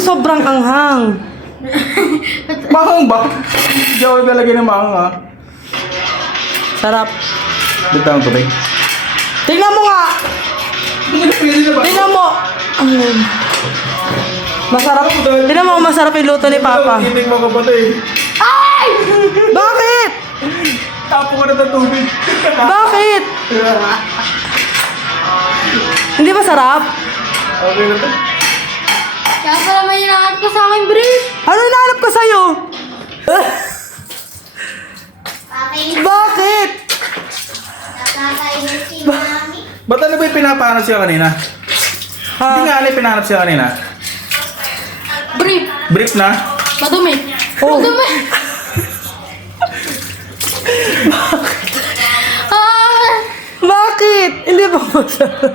sobrang anghang. Mahang ba? Hindi ako naglalagay ng mahang ha. Sarap. Bitaw ang tubig. Tingnan mo nga. Pwede na ba? Tingnan mo. Ayun. Masarap. Tingnan mo, masarap yung luto ni Papa. Hindi mo kapatid. Ay! Bakit? Tapo ka na ng tubig. Bakit? Hindi ba sarap? Okay na to. Kaya pala may hinahanap ka sa akin, brief. Ano hinahanap ko sa'yo? Bakit? Nakakainis si Mami. Ba't ano ba yung pinapahanap siya kanina? Hindi nga ano yung pinahanap siya kanina? Brief. Brief na? Madumi. Oh. Madumi. Ah! Bakit? Hindi ba masarap?